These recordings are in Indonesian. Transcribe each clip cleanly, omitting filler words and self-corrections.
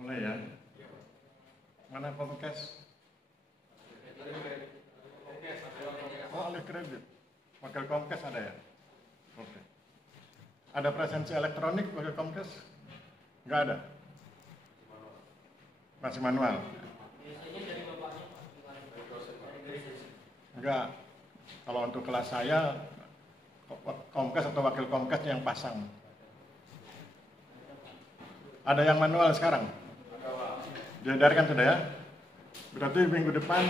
mulai ya. Mana Komkes? Oh, alih kredit. Wakil Komkes ada ya? Oke. Ada presensi elektronik wakil Komkes? Nggak ada? Masih manual? Enggak. Kalau untuk kelas saya, Komkes atau wakil Komkes yang pasang. Ada yang manual sekarang? Diedarkan sudah ya? Berarti minggu depan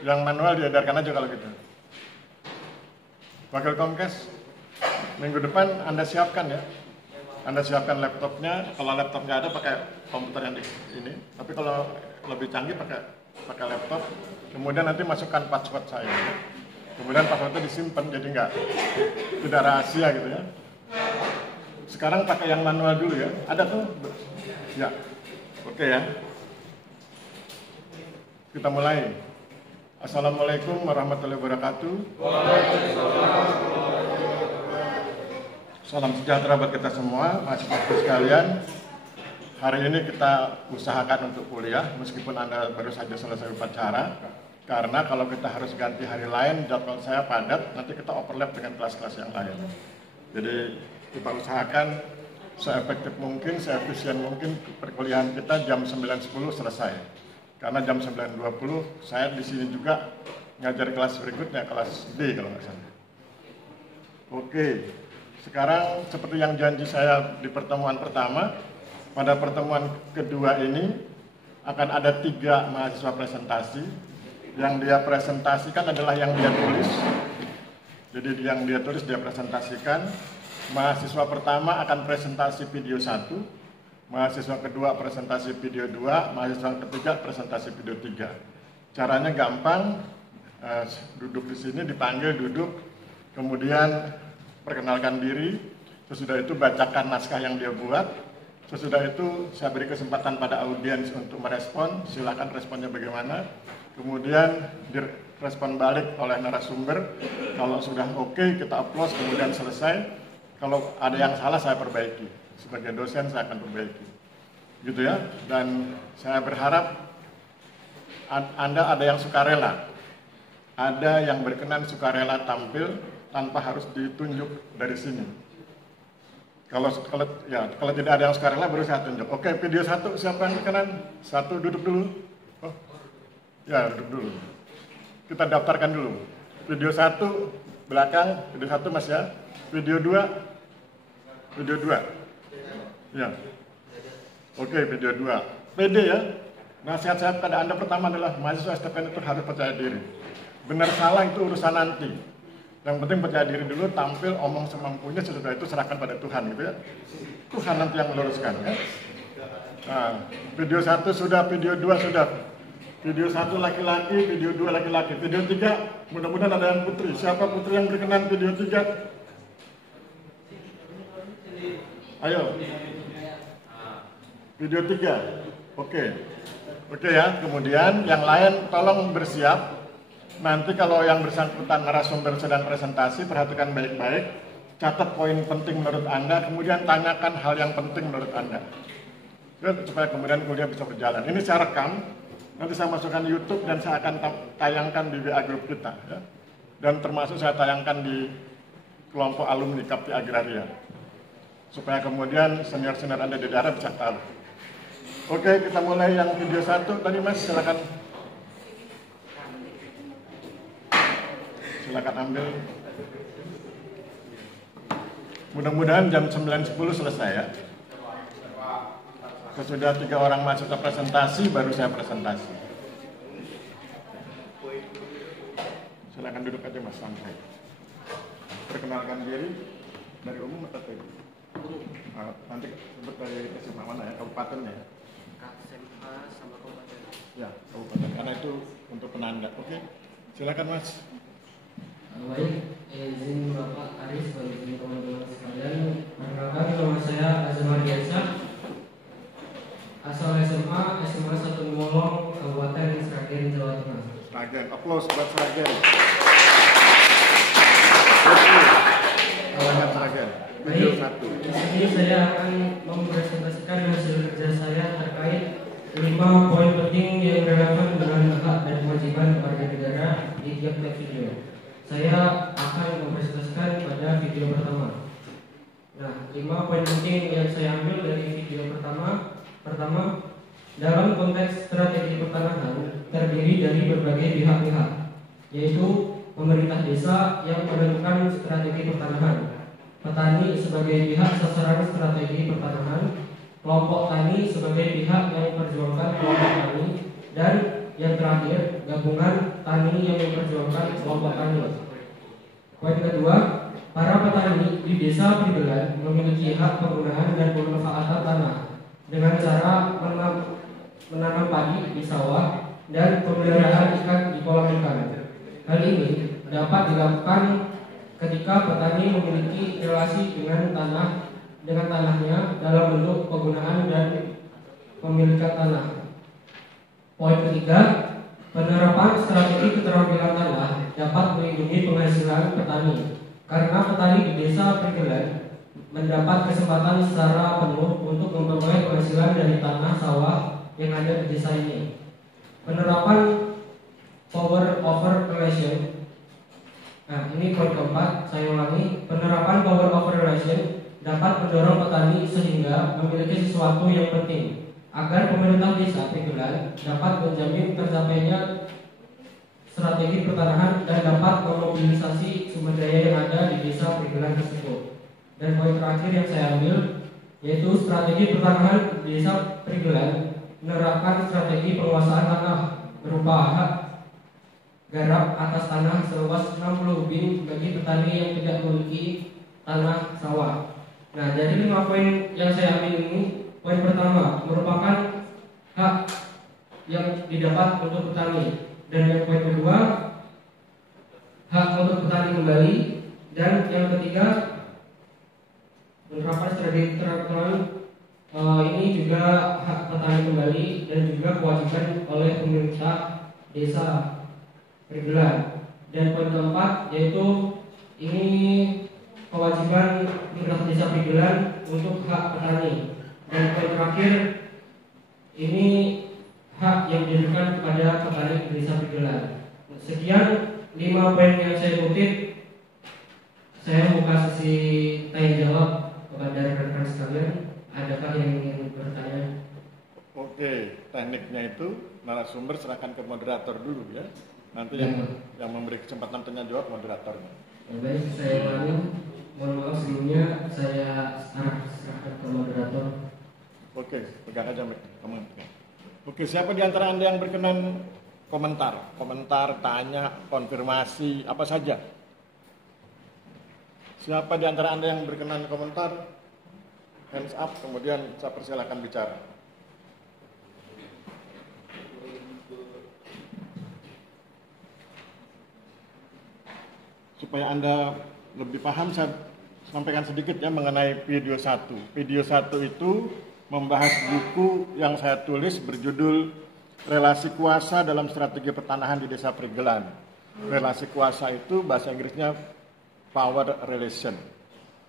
yang manual diedarkan aja kalau gitu. Wakil Komkes, minggu depan Anda siapkan ya. Anda siapkan laptopnya. Kalau laptop nggak ada, pakai komputer yang ini. Tapi kalau lebih canggih pakai laptop. Kemudian nanti masukkan password saya. Kemudian passwordnya disimpan, jadi tidak rahasia gitu ya. Sekarang pakai yang manual dulu ya. Ada tuh? Ya. Oke ya. Kita mulai. Assalamualaikum warahmatullahi wabarakatuh. Salam sejahtera buat kita semua, mahasiswa sekalian. Hari ini kita usahakan untuk kuliah, meskipun Anda baru saja selesai upacara. Karena kalau kita harus ganti hari lain, jadwal saya padat, nanti kita overlap dengan kelas-kelas yang lain. Jadi kita usahakan seefektif mungkin, seefisien mungkin perkuliahan kita jam 9.10 selesai. Karena jam 9.20 saya di sini juga ngajar kelas berikutnya, kelas D kalau nggak salah. Oke, sekarang seperti yang janji saya di pertemuan pertama, pada pertemuan kedua ini akan ada 3 mahasiswa presentasi. Yang dia presentasikan adalah yang dia tulis. Jadi yang dia tulis dia presentasikan. Mahasiswa pertama akan presentasi video 1, mahasiswa kedua presentasi video 2, mahasiswa ketiga presentasi video 3. Caranya gampang, duduk di sini, dipanggil duduk, kemudian perkenalkan diri, sesudah itu bacakan naskah yang dia buat, sesudah itu saya beri kesempatan pada audiens untuk merespon, silakan responnya bagaimana, kemudian direspon balik oleh narasumber, kalau sudah oke kita applause, kemudian selesai, kalau ada yang salah saya perbaiki, sebagai dosen saya akan perbaiki, gitu ya. Dan saya berharap Anda ada yang sukarela, ada yang berkenan sukarela tampil tanpa harus ditunjuk dari sini. Kalau tidak ada yang sukarela baru saya tunjuk. Oke, video 1 siapa yang berkenan? 1 duduk dulu. Oh, ya duduk dulu. Kita daftarkan dulu. Video 1 belakang, video 1 Mas ya. Video 2, video 2. Ya. Oke, video 2. PD ya. Nasihat saya pada Anda pertama adalah mahasiswa STPN itu harus percaya diri. Benar salah itu urusan nanti. Yang penting percaya diri dulu, tampil, omong semampunya, sesudah itu serahkan pada Tuhan gitu ya. Tuhan nanti yang meluruskan ya. Nah, video 1 sudah, video 2 sudah. Video 1 laki-laki, video 2 laki-laki. Video 3, mudah-mudahan ada yang putri. Siapa putri yang berkenan video 3? Ayo. Video 3. Oke. Oke ya, kemudian yang lain tolong bersiap. Nanti kalau yang bersangkutan narasumber sedang presentasi, perhatikan baik-baik, catat poin penting menurut Anda, kemudian tanyakan hal yang penting menurut Anda. Supaya kemudian kuliah bisa berjalan. Ini saya rekam, nanti saya masukkan YouTube dan saya akan tayangkan di WA Group kita. Ya. Dan termasuk saya tayangkan di kelompok alumni Kapti Agraria. Supaya kemudian senior-senior Anda di daerah bisa tahu. Oke, kita mulai yang video 1 tadi Mas, silakan. Silakan ambil. Mudah-mudahan jam 9.10 selesai ya. Sesudah 3 orang mahasiswa presentasi, baru saya presentasi. Silakan duduk aja Mas, santai. Perkenalkan diri dari umum atau dari nanti sebut dari SMA mana ya, kabupatennya ya? SMA sama kabupaten. Ya, kabupaten, karena itu untuk penanda. Oke, silakan Mas. Baik, izin Bapak Aris, izin teman-teman sekalian. Perkenalkan, nama saya Azmar Diansyah, asal SMA 1 Molong, Kabupaten Sragen, Jawa Tengah. Sragen, aplaus buat Sragen. Sragen. Di sini saya akan mempresentasikan hasil kerja saya terkait 5 poin penting yang relevan dengan hak dan kewajiban warga negara di tiap-tiap video. Saya akan mempresentasikan pada video pertama. Nah, 5 poin penting yang saya ambil dari video pertama, dalam konteks strategi pertanahan terdiri dari berbagai pihak-pihak, yaitu pemerintah desa yang menentukan strategi pertanahan, petani sebagai pihak sasaran strategi pertanahan, kelompok tani sebagai pihak yang memperjuangkan kelompok tani, dan yang terakhir, gabungan tani yang memperjuangkan kelompok tani. Poin kedua, para petani di desa Prigelan memiliki hak penggunaan dan pemanfaatan tanah dengan cara menanam padi di sawah dan pemeliharaan ikan di kolam ikan. Hal ini dapat dilakukan ketika petani memiliki relasi dengan tanahnya dalam bentuk penggunaan dan pemilikan tanah. Poin ketiga, penerapan strategi keterampilan tanah dapat melindungi penghasilan petani karena petani di desa Prigelan mendapat kesempatan secara penuh untuk memperoleh penghasilan dari tanah sawah yang ada di desa ini. Penerapan power over relation. Nah, ini poin keempat, saya ulangi. Penerapan power over relation dapat mendorong petani sehingga memiliki sesuatu yang penting agar pemerintah desa Prigelan dapat menjamin tercapainya strategi pertanahan dan dapat memobilisasi sumber daya yang ada di desa Prigelan tersebut. Dan poin terakhir yang saya ambil yaitu strategi pertanahan di desa Prigelan menerapkan strategi penguasaan tanah berupa hak garap atas tanah seluas 60 bin bagi petani yang tidak memiliki tanah sawah. Nah, dari 5 poin yang saya ambil ini, poin pertama merupakan hak yang didapat untuk petani, dan yang poin kedua hak untuk petani kembali, dan yang ketiga penerapan strategi pertanahan ini juga hak petani kembali dan juga kewajiban oleh pemerintah desa Prigelan. Dan poin keempat yaitu ini kewajiban pemerintah desa Prigelan untuk hak petani. Dan poin terakhir ini hak yang diberikan kepada petani desa Prigelan. Sekian 5 poin yang saya kutip. Saya buka sesi tanya jawab kepada rekan-rekan sekalian. Adakah yang ingin bertanya? Oke, tekniknya itu narasumber serahkan ke moderator dulu ya. Nanti yang memberi kesempatan tanya jawab moderatornya. Baik, saya ulangi. Mohon maaf sebelumnya saya serahkan ke moderator. Oke, pegang aja kamu. Oke, siapa di antara Anda yang berkenan komentar, tanya, konfirmasi, apa saja? Siapa di antara Anda yang berkenan komentar? Hands up, kemudian saya persilakan bicara. Supaya Anda lebih paham, saya sampaikan sedikit ya mengenai video 1. Video 1 itu membahas buku yang saya tulis berjudul Relasi Kuasa dalam Strategi Pertanahan di Desa Prigelan. Relasi kuasa itu bahasa Inggrisnya power relation.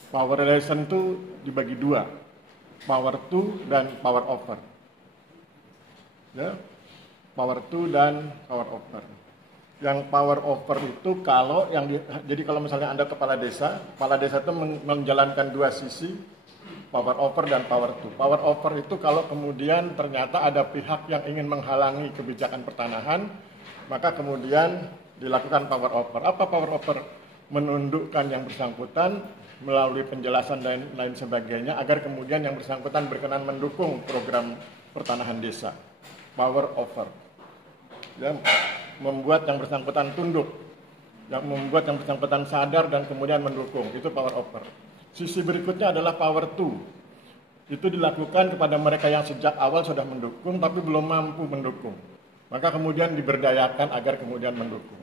Power relation itu dibagi 2, power to dan power over. Ya, power to dan power over. Yang power over itu jadi kalau misalnya Anda kepala desa itu menjalankan 2 sisi, power over dan power to. Power over itu kalau kemudian ternyata ada pihak yang ingin menghalangi kebijakan pertanahan, maka kemudian dilakukan power over. Apa power over? Menundukkan yang bersangkutan melalui penjelasan dan lain sebagainya agar kemudian yang bersangkutan berkenan mendukung program pertanahan desa. Power over. Ya, membuat yang bersangkutan tunduk, yang membuat yang bersangkutan sadar dan kemudian mendukung, itu power over. Sisi berikutnya adalah power to. Itu dilakukan kepada mereka yang sejak awal sudah mendukung tapi belum mampu mendukung. Maka kemudian diberdayakan agar kemudian mendukung.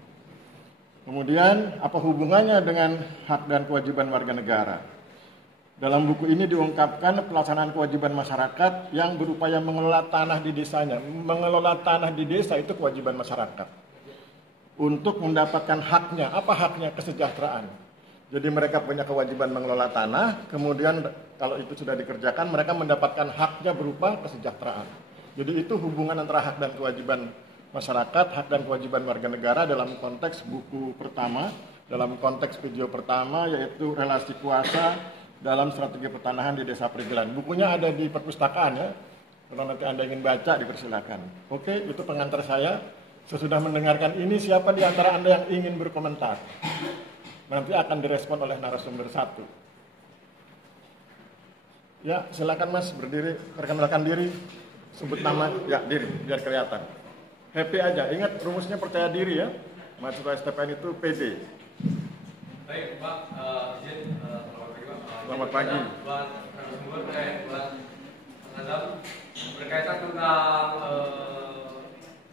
Kemudian apa hubungannya dengan hak dan kewajiban warga negara? Dalam buku ini diungkapkan pelaksanaan kewajiban masyarakat yang berupaya mengelola tanah di desanya. Mengelola tanah di desa itu kewajiban masyarakat. Untuk mendapatkan haknya. Apa haknya? Kesejahteraan. Jadi mereka punya kewajiban mengelola tanah, kemudian kalau itu sudah dikerjakan, mereka mendapatkan haknya berupa kesejahteraan. Jadi itu hubungan antara hak dan kewajiban masyarakat, hak dan kewajiban warga negara dalam konteks buku pertama, dalam konteks video pertama, yaitu relasi kuasa dalam strategi pertanahan di Desa Perigelan. Bukunya ada di perpustakaan ya, kalau nanti Anda ingin baca dipersilakan. Oke, itu pengantar saya. Sesudah mendengarkan ini, siapa di antara Anda yang ingin berkomentar? Nanti akan direspon oleh narasumber satu. Ya, silakan Mas, berdiri, perkenalkan diri, sebut nama, ya diri, biar kelihatan. Happy aja, ingat rumusnya percaya diri ya. Mahasiswa STPN itu PD. Baik, Pak, izin selamat pagi, Pak. Selamat pagi. Buat narasumber, buat Mas Azam, berkaitan tentang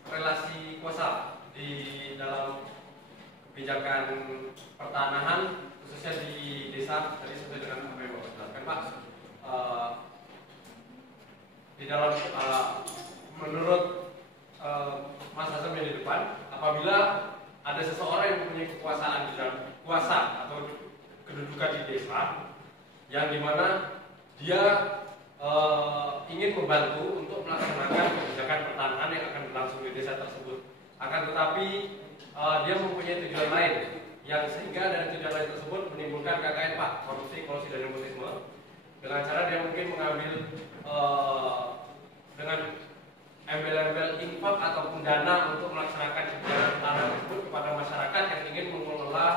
relasi kuasa di dalam kebijakan pertanahan khususnya di desa tadi sesuai dengan apa yang Bapak jelaskan, Pak. Di dalam menurut Mas Azam yang di depan, apabila ada seseorang yang mempunyai kekuasaan di dalam kuasa atau kedudukan di desa, yang dimana dia ingin membantu untuk melaksanakan kebijakan pertanahan yang akan berlangsung di desa tersebut. Akan tetapi dia mempunyai tujuan lain, yang sehingga dari tujuan lain tersebut menimbulkan KKN, Pak, korupsi, kolusi, dan nepotisme, dengan cara dia mungkin mengambil dengan embel-embel infak ataupun dana untuk melaksanakan kebijakan pertanahan tersebut kepada masyarakat yang ingin mengelola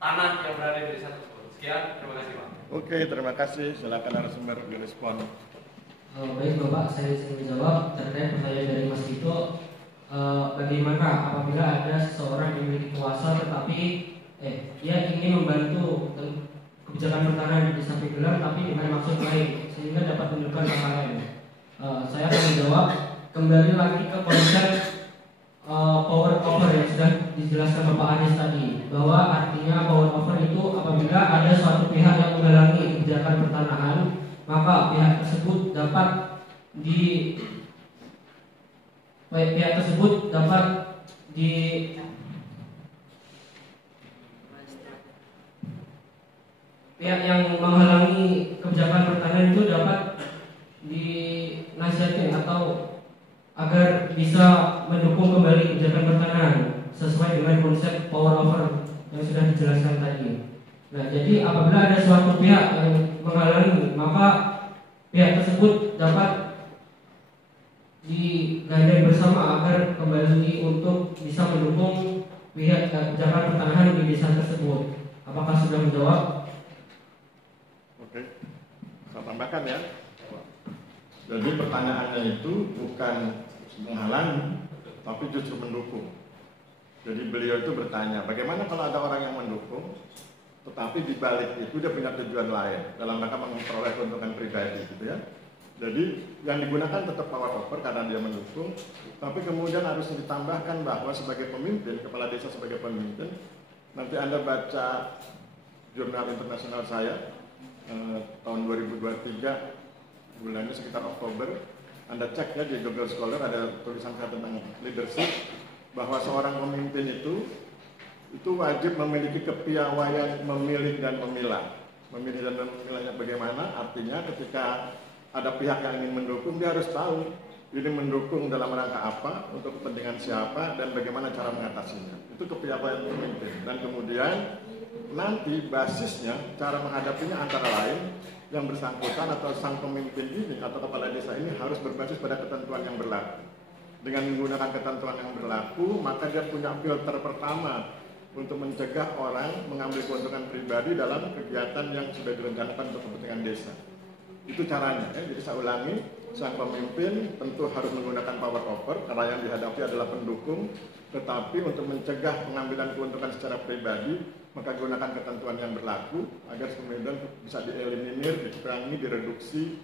tanah yang berada di desa tersebut. Sekian, terima kasih, Pak. Oke, terima kasih. Silakan narasumber direspon. Baik Bapak, saya ingin menjawab terkait pertanyaan dari Mas Tito. Bagaimana apabila ada seseorang yang memiliki kuasa tetapi dia ingin membantu kebijakan pertanahan di Desa Perigelan tapi dengan maksud lain sehingga dapat menunjukkan KKN. Saya akan menjawab kembali lagi ke konsep power over yang sudah dijelaskan Bapak Anies tadi, bahwa artinya power over itu apabila ada suatu pihak yang menghalangi kebijakan pertanahan, maka pihak tersebut dapat pihak yang menghalangi kebijakan pertanahan itu dapat dinasihatin atau agar bisa mendukung kembali kebijakan pertanahan sesuai dengan konsep power over yang sudah dijelaskan tadi. Nah, jadi apabila ada suatu pihak yang menghalangi, maka pihak tersebut dapat digandeng bersama agar kembali untuk bisa mendukung pihak kebijakan pertanahan di desa tersebut. Apakah sudah menjawab? Oke, saya tambahkan ya. Jadi pertanyaannya itu bukan menghalangi, tapi justru mendukung. Jadi beliau itu bertanya, bagaimana kalau ada orang yang mendukung, tetapi di balik itu dia punya tujuan lain dalam rangka memperoleh keuntungan pribadi, gitu ya. Jadi yang digunakan tetap power over karena dia mendukung, tapi kemudian harus ditambahkan bahwa sebagai pemimpin, kepala desa sebagai pemimpin, nanti Anda baca jurnal internasional saya tahun 2023, bulannya sekitar Oktober, Anda cek ya di Google Scholar ada tulisan saya tentang leadership, bahwa seorang pemimpin itu wajib memiliki kepiawaian memilih dan memilah. Memilih dan memilahnya bagaimana? Artinya ketika ada pihak yang ingin mendukung, dia harus tahu ini mendukung dalam rangka apa, untuk kepentingan siapa, dan bagaimana cara mengatasinya. Itu kepiawaian pemimpin. Dan kemudian nanti basisnya, cara menghadapinya antara lain, yang bersangkutan atau sang pemimpin ini atau kepala desa ini harus berbasis pada ketentuan yang berlaku. Dengan menggunakan ketentuan yang berlaku, maka dia punya filter pertama untuk mencegah orang mengambil keuntungan pribadi dalam kegiatan yang sudah direncanakan untuk kepentingan desa. Itu caranya ya. Jadi saya ulangi, sang pemimpin tentu harus menggunakan power over karena yang dihadapi adalah pendukung, tetapi untuk mencegah pengambilan keuntungan secara pribadi, maka gunakan ketentuan yang berlaku agar kemudian bisa dieliminir, dikurangi, direduksi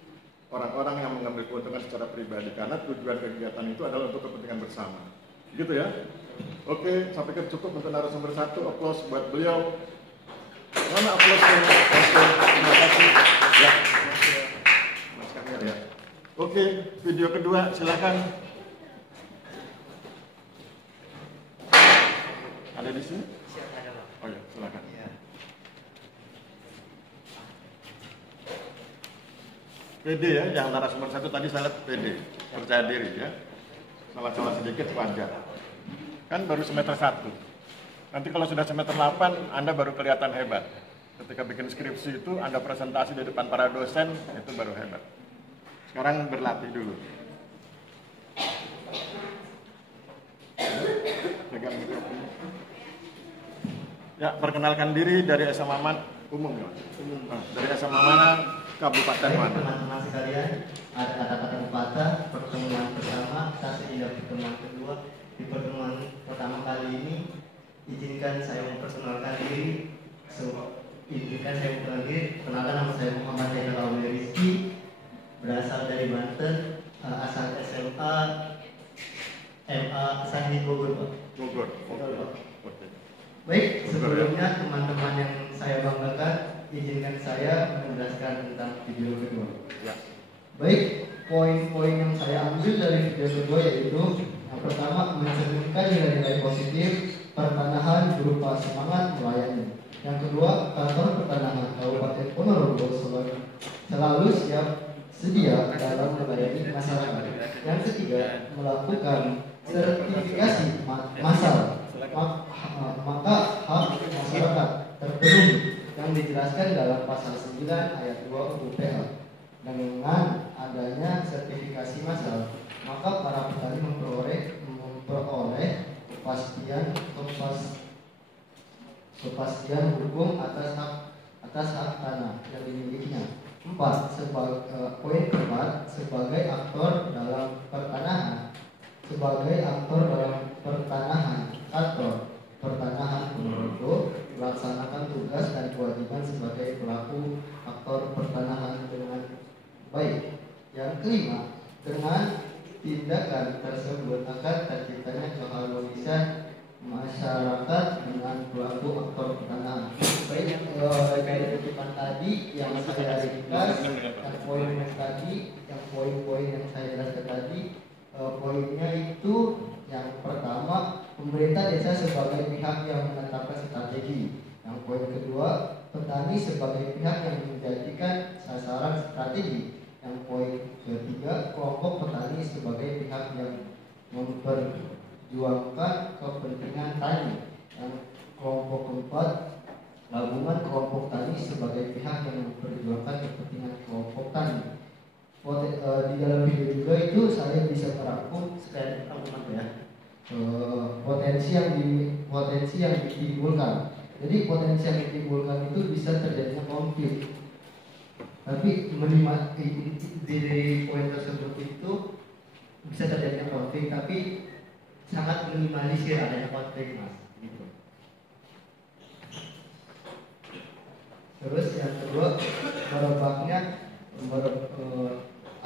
orang-orang yang mengambil keuntungan secara pribadi, karena tujuan kegiatan itu adalah untuk kepentingan bersama. Gitu ya. Oke, saya pikir cukup untuk narasumber satu. Aplaus buat beliau. Mana aplausnya? Oke, terima kasih. Ya. Ya. Oke, video kedua silakan. Ada di sini? PD ya, yang narasumber satu tadi saya lihat PD, percaya diri ya. Salah-salah sedikit wajar. Kan baru semester 1. Nanti kalau sudah semester 8, Anda baru kelihatan hebat. Ketika bikin skripsi itu, Anda presentasi di depan para dosen, itu baru hebat. Sekarang berlatih dulu. Pegang mikrofon. Ya, perkenalkan diri dari SMA mana? Umum ya? Umum. Dari SMA mana? Kabupaten mana? Teman-teman sekalian, ada kata-kata pepatah, pertemuan pertama, tak seindah pertemuan kedua. Di pertemuan pertama kali ini, izinkan saya memperkenalkan diri. Kenalkan nama saya Muhammad Zainal Awli Rizky, berasal dari Banten, asal SMA MA Sandi Bogor, Pak. Bogor. Oke. Baik, sebelumnya teman-teman yang saya banggakan, izinkan saya menjelaskan tentang video kedua. Ya. Baik, poin-poin yang saya ambil dari video kedua yaitu yang pertama, mencerminkan nilai-nilai positif pertanahan berupa semangat melayani. Yang kedua, kantor pertanahan Kabupaten Ponorogo selalu sedia dalam melayani masyarakat. Yang ketiga, melakukan sertifikasi massal, maka hak masyarakat terpenuhi yang dijelaskan dalam pasal 9 ayat 2 UU PH. Dengan adanya sertifikasi massal, maka para petani memperoleh kepastian hukum atas hak tanah yang dimilikinya. Poin keempat, sebagai aktor dalam pertanahan, kantor pertanahan Ponorogo melaksanakan tugas dan kewajiban sebagai pelaku aktor pertanahan dengan baik. Yang kelima, dengan tindakan tersebut akan terciptanya keharmonisan masyarakat dengan pelaku aktor pertanahan. Baik, dari kutipan tadi yang saya ringkas, yang poin-poin yang saya jelaskan tadi, poinnya itu yang pertama, pemerintah desa sebagai pihak yang menetapkan strategi. Yang poin kedua, petani sebagai pihak yang menjadikan sasaran strategi. Yang poin ketiga, kelompok petani sebagai pihak yang memperjuangkan kepentingan tani. Yang kelompok keempat, gabungan kelompok tani sebagai pihak yang memperjuangkan kepentingan kelompok tani. Di dalam video juga itu saya bisa merangkum sekalian ya, potensi yang ditimbulkan. Jadi potensi yang ditimbulkan itu bisa terjadinya konflik. Tapi di poin tersebut itu bisa terjadinya konflik, tapi sangat minimalisir adanya konflik, Mas. Gitu. Terus yang kedua,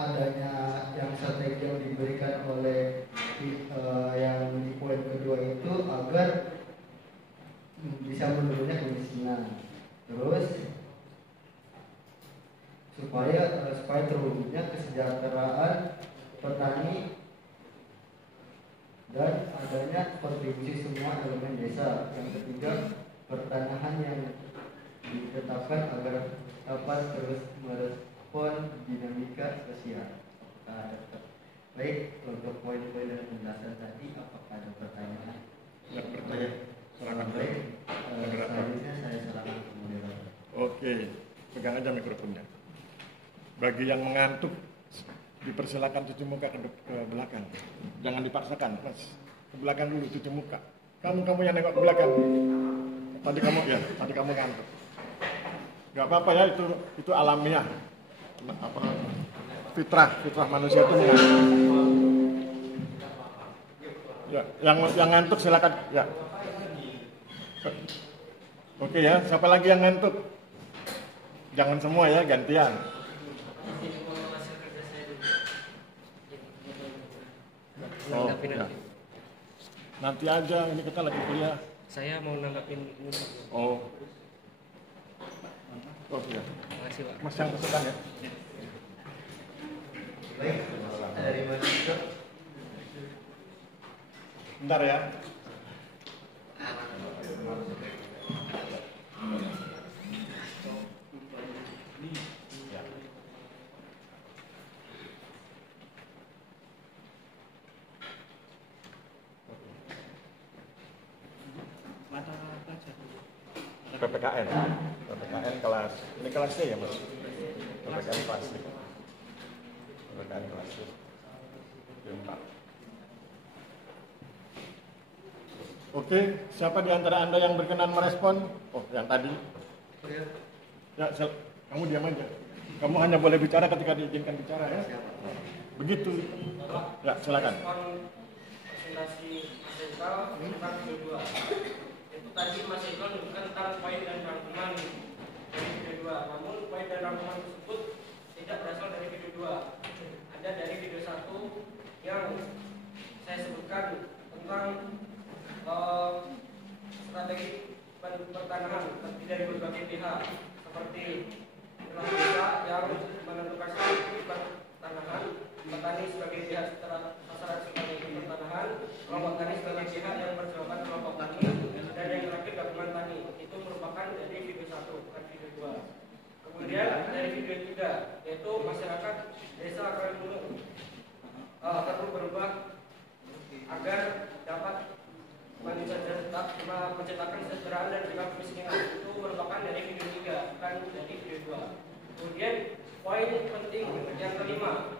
adanya yang strategi yang diberikan oleh yang di poin kedua itu agar bisa menurunnya kemiskinan. Terus supaya terwujudnya kesejahteraan petani dan adanya kontribusi semua elemen desa. Yang ketiga, pertanahan yang ditetapkan agar dapat terus merespon dinamika sosial. Baik, untuk poin-poin dan penjelasan tadi, apakah ada pertanyaan? Ya, pertanyaan. Silakan. Baik, selanjutnya saya silakan ke moderator. Oke, pegang aja mikrofonnya. Bagi yang mengantuk, dipersilakan cuci muka ke belakang. Jangan dipaksakan, Mas. Ke belakang dulu cuci muka. Kamu yang nengok ke belakang. Tadi kamu ngantuk. Gak apa-apa ya, itu alamiah. Fitrah manusia itu mengantuk. Ya, yang ngantuk silakan. Ya. Oke ya, siapa lagi yang ngantuk? Jangan semua ya, gantian. Oh, ya. Nanti aja, ini kita lagi kuliah. Saya mau nanggapin ini. Oh ya. Makasih, Pak. Mas yang pesan ya. Baik, dari mana itu? Bentar ya. PPKN. PPKN kelas, ini kelas C ya Mas? PPKN kelas C. PPKN kelas C. Oke, siapa di antara Anda yang berkenan merespon? Oh, yang tadi. Ya, kamu diam aja. Kamu hanya boleh bicara ketika diizinkan bicara ya. Begitu. Ya, silakan. Presentasi Mas Eko tentang video 2. Itu tadi Mas Eko menunjukkan tentang poin dan rangkuman dari video 2. Namun poin dan rangkuman tersebut tidak berasal dari video 2. Ada dari video 1 yang saya sebutkan tentang strategi pertanahan dari berbagai pihak, seperti desa yang menentukan strategi pertanahan, petani sebagai pihak sasaran sebagai pertanahan, kelompok tani sebagai pihak yang berjawaban kelompok tani, dan yang terakhir gabungan tani. Itu merupakan dari video 1, bukan video 2. Kemudian dari video 3, yaitu masyarakat desa perlu berubah agar dapat menciptakan kesejahteraan dan juga kemiskinan. Itu merupakan dari video 3, bukan dari video 2. Kemudian poin penting yang kelima,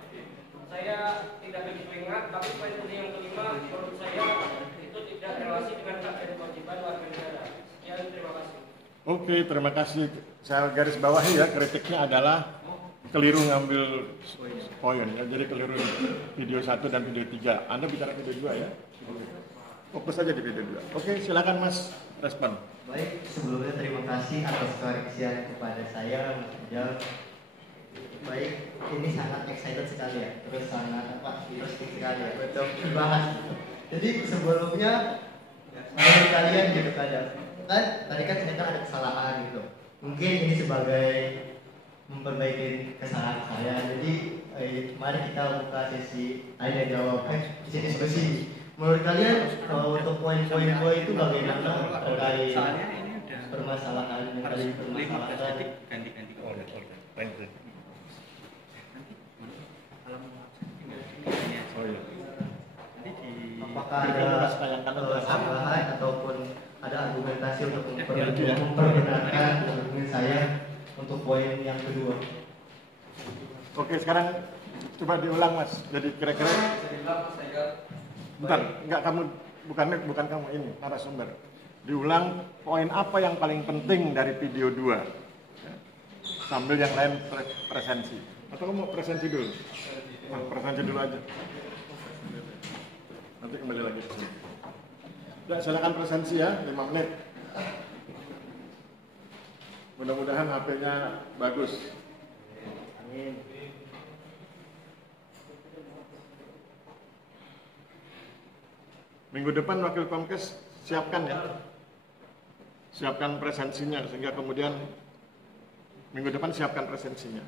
saya tidak begitu ingat, tapi poin penting yang kelima menurut saya itu tidak relasi dengan hak dan kewajiban warga negara. Sekian, terima kasih. Oke, terima kasih. Saya garis bawahi ya, kritiknya adalah keliru ngambil poin ya. Jadi keliru video 1 dan video 3. Anda bicara video 2 ya. Fokus saja di video 2. Oke, silakan Mas respon. Baik, sebelumnya terima kasih atas koreksian kepada saya, Mas Rijal. Baik, ini sangat excited sekali ya, terus sangat interesting sekali ya untuk dibahas. Jadi sebelumnya menurut kalian gitu kan tadi kan ternyata ada kesalahan gitu. Mungkin ini sebagai memperbaiki kesalahan saya. Jadi mari kita buka sesi tanya jawab, sesi diskusi. Menurut kalian untuk poin-poin itu bagaimana terkait permasalahan yang tadi permasalahan? Ganti-ganti. Oh iya. Apakah ada tambahan ataupun ada argumentasi untuk memperbenarkan argumen saya untuk poin yang kedua? Oke, sekarang coba diulang Mas. Jadi kira-kira bentar, enggak kamu bukan kamu ini narasumber. Diulang poin apa yang paling penting dari video 2 ya. Sambil yang lain presensi. Atau kamu presensi dulu? Nah, presensi dulu aja. Nanti kembali lagi ke sini. Ya, silakan presensi ya, 5 menit. Mudah-mudahan HP-nya bagus. Amin. Minggu depan Wakil Komkes siapkan ya. Siapkan presensinya sehingga kemudian minggu depan siapkan presensinya.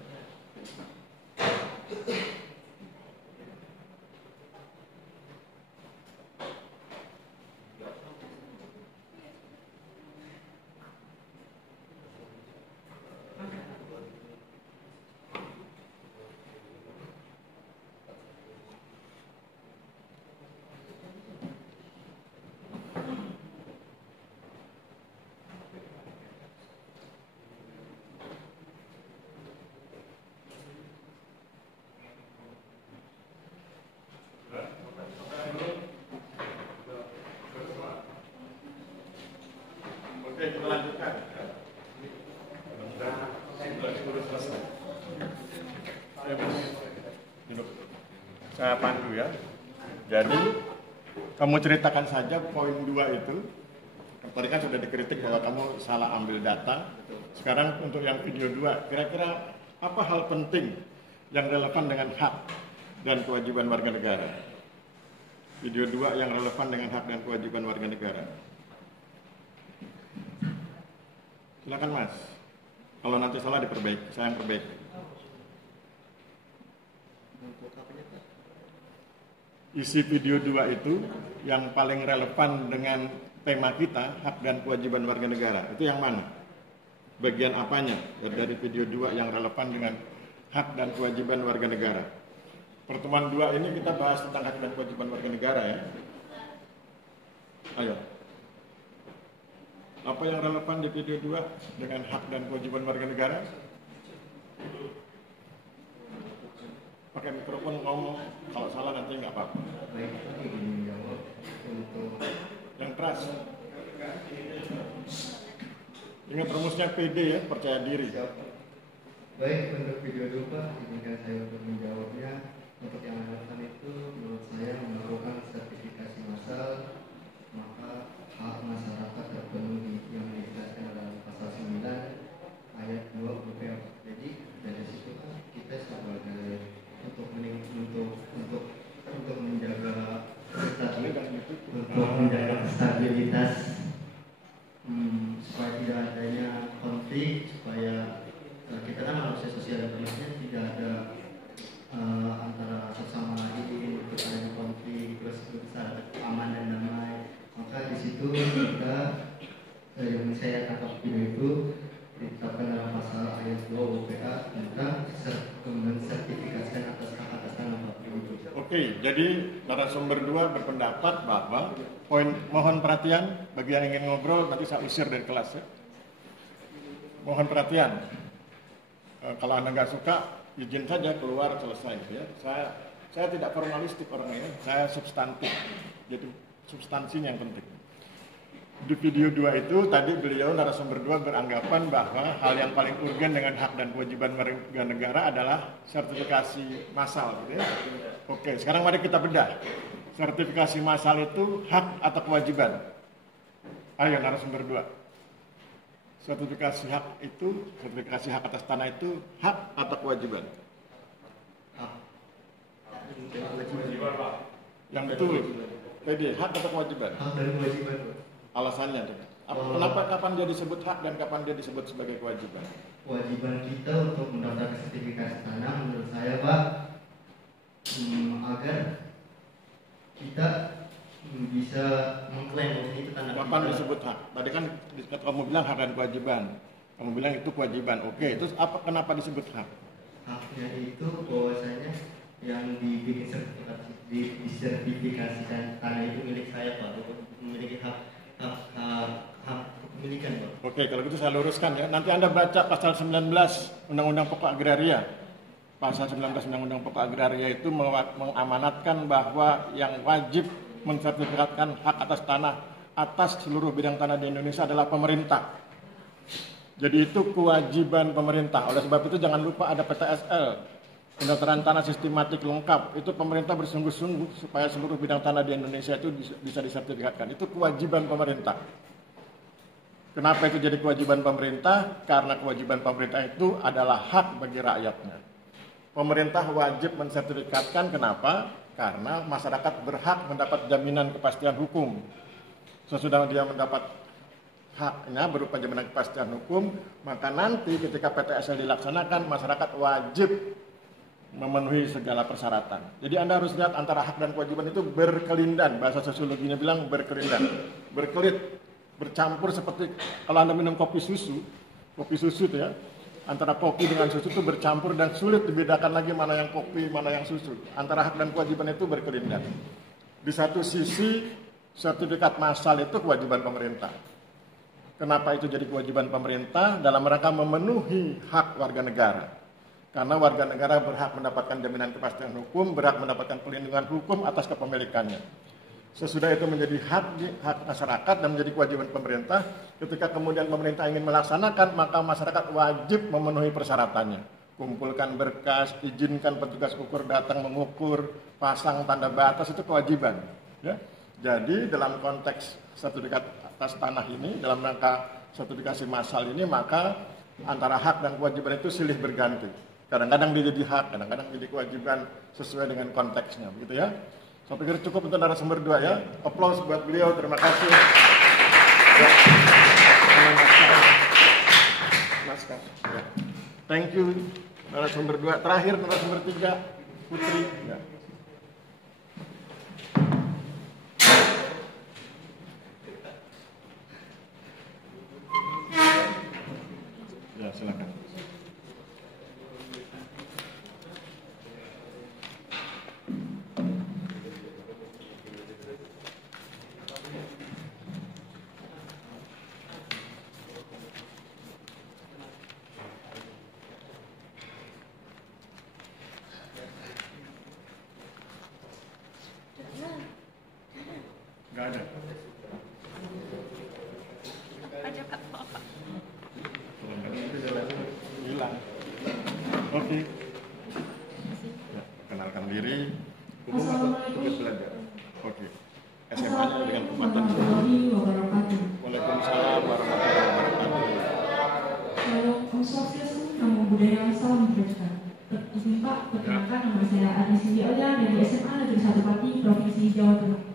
Oke, kita lanjutkan. Saya pandu ya. Jadi kamu ceritakan saja poin 2 itu. Tadi kan sudah dikritik bahwa kamu salah ambil data. Sekarang untuk yang video 2, kira-kira apa hal penting yang relevan dengan hak dan kewajiban warga negara? Video 2 yang relevan dengan hak dan kewajiban warga negara. Silakan Mas. Kalau nanti salah diperbaiki, saya yang perbaiki. Isi video 2 itu yang paling relevan dengan tema kita, hak dan kewajiban warga negara. Itu yang mana? Bagian apanya dari video 2 yang relevan dengan hak dan kewajiban warga negara? Pertemuan 2 ini kita bahas tentang hak dan kewajiban warga negara ya. Ayo. Apa yang relevan di video 2 dengan hak dan kewajiban warga negara? Pakai mikrofon ngomong, kalau salah nanti nggak apa-apa. Baik, aku ingin menjawab untuk Yang keras. Ingat rumusnya PD ya, percaya diri. baik untuk video 2 Pak, izinkan saya untuk menjawabnya. Untuk yang relevan itu menurut saya melakukan sertifikasi massal, maka hak masyarakat terpenuhi yang dijelaskan dalam pasal 9 ayat 2 UPR. Jadi dari situ kan kita sebagai untuk menjaga stabilitas, supaya tidak adanya konflik, supaya kita kan harusnya sosial ekonominya tidak ada antara sesama ini untuk adanya konflik, terus besar aman dan damai. Maka di situ kita yang saya tangkap itu ditetapkan dalam pasal ayat 2 UPA tentang mensertifikasikan atas hak atas tanah Pak. Oke, jadi narasumber 2 berpendapat bahwa mohon perhatian bagi yang ingin ngobrol, nanti saya usir dari kelas ya. Mohon perhatian. Kalau Anda nggak suka, izin saja keluar, selesai ya. Saya tidak formalistik orangnya, saya substantif. Jadi substansinya yang penting. Di video 2 itu tadi beliau narasumber 2 beranggapan bahwa hal yang paling urgen dengan hak dan kewajiban warga negara adalah sertifikasi massal gitu ya. Oke, sekarang mari kita bedah. Sertifikasi massal itu hak atau kewajiban? Ayo narasumber 2. Sertifikasi hak atas tanah itu hak atau kewajiban? Kewajiban, Pak. Yang betul. Jadi hak atau kewajiban? Hak dan kewajiban Pak. Alasannya kenapa, kapan dia disebut hak dan kapan dia disebut sebagai kewajiban? Kewajiban kita untuk mendaftar sertifikasi tanah menurut saya Pak, agar kita bisa mengklaim bahwa itu tanah Kapan kita. disebut hak? Tadi kan kamu bilang hak dan kewajiban. Kamu bilang itu kewajiban. Oke, terus kenapa disebut hak? Haknya itu bahwasanya yang dibikin disertifikasikan tanah itu milik saya Pak, memiliki hak kepemilikan Pak. Oke, kalau gitu saya luruskan ya. Nanti Anda baca pasal 19 Undang-Undang Pokok Agraria. Pasal 19 Undang-Undang Pokok Agraria itu mengamanatkan bahwa yang wajib mensertifikatkan hak atas tanah atas seluruh bidang tanah di Indonesia adalah pemerintah. Jadi itu kewajiban pemerintah. Oleh sebab itu jangan lupa ada PTSL, pendaftaran tanah sistematik lengkap. Itu pemerintah bersungguh-sungguh supaya seluruh bidang tanah di Indonesia itu bisa disertifikatkan. Itu kewajiban pemerintah. Kenapa itu jadi kewajiban pemerintah? Karena kewajiban pemerintah itu adalah hak bagi rakyatnya. Pemerintah wajib mensertifikatkan. Kenapa? Karena masyarakat berhak mendapat jaminan kepastian hukum. Sesudah dia mendapat haknya berupa jaminan kepastian hukum, maka nanti ketika PTSL dilaksanakan, masyarakat wajib memenuhi segala persyaratan. Jadi Anda harus lihat antara hak dan kewajiban itu berkelindan. Bahasa sosiologinya bilang berkelindan. Berkelit, bercampur seperti kalau Anda minum kopi susu itu ya. Antara kopi dengan susu itu bercampur dan sulit dibedakan lagi mana yang kopi, mana yang susu. Antara hak dan kewajiban itu berkelindan. Di satu sisi, sertifikat massal itu kewajiban pemerintah. Kenapa itu jadi kewajiban pemerintah? Dalam rangka memenuhi hak warga negara. Karena warga negara berhak mendapatkan jaminan kepastian hukum, berhak mendapatkan perlindungan hukum atas kepemilikannya. Sesudah itu menjadi hak masyarakat dan menjadi kewajiban pemerintah. Ketika kemudian pemerintah ingin melaksanakan, maka masyarakat wajib memenuhi persyaratannya. Kumpulkan berkas, izinkan petugas ukur datang mengukur, pasang tanda batas, itu kewajiban. Ya. Jadi dalam konteks sertifikat atas tanah ini, dalam rangka sertifikasi massal ini, maka antara hak dan kewajiban itu silih berganti. Kadang-kadang dia jadi hak, kadang-kadang jadi kewajiban sesuai dengan konteksnya, begitu ya. Saya pikir cukup untuk narasumber 2 ya. Aplaus buat beliau, terima kasih. Ya. Naskah. Ya. Thank you narasumber 2. Terakhir narasumber 3, Putri. Ya. Ya, silakan. Nggak ada. Aja Kak, maaf Pak. Hilang. Oke. Ya, kenalkan diri. Umum atau tugas belajar? Oke. SMA-nya dengan kekuatan. Waalaikumsalam warahmatullahi wabarakatuh. Om Swastiastu, Namo Buddhaya, salam kebajikan. Izin Pak, perkenalkan nama saya Adi Cindy Olia dari SMA Negeri 1 Pati, Provinsi Jawa Tengah.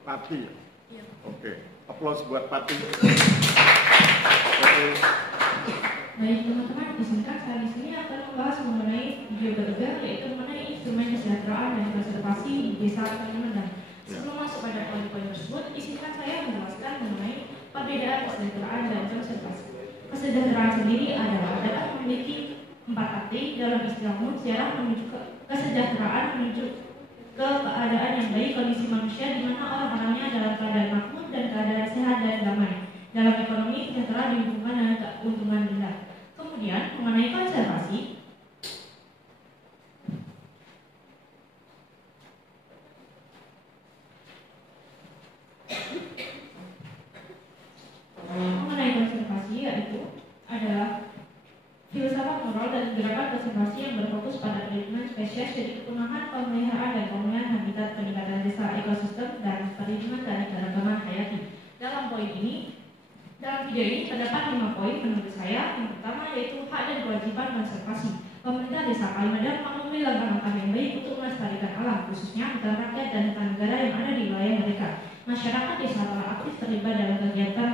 Pati. Iya. Oke. Aplaus buat Pati. Oke. Baik teman-teman, izinkan saya di sini akan membahas mengenai video ketiga, yaitu mengenai instrumen kesejahteraan dan konservasi di Desa Kalimantan. Sebelum masuk pada poin-poin tersebut, izinkan saya menjelaskan mengenai perbedaan kesejahteraan dan konservasi. Kesejahteraan sendiri adalah dapat memiliki 4 arti dalam istilah umum. Sejarah menuju ke kesejahteraan menuju ke keadaan yang baik kondisi manusia di mana orang-orangnya dalam keadaan makmur dan keadaan sehat dan damai. Dalam ekonomi, sejahtera dihubungkan dengan keuntungan rendah. Kemudian mengenai konservasi, yaitu adalah filsafat moral dan gerakan konservasi yang berfokus pada perlindungan spesies, jadi kepunahan, pemeliharaan dan pemulihan habitat, peningkatan desa ekosistem, dan perlindungan keanekaragaman hayati. Dalam video ini terdapat 5 poin menurut saya. Yang pertama yaitu hak dan kewajiban konservasi. Pemerintah Desa Kalimantan mengambil langkah-langkah yang baik untuk melestarikan alam, khususnya hutan rakyat dan hutan negara yang ada di wilayah mereka. Masyarakat desa telah aktif terlibat dalam kegiatan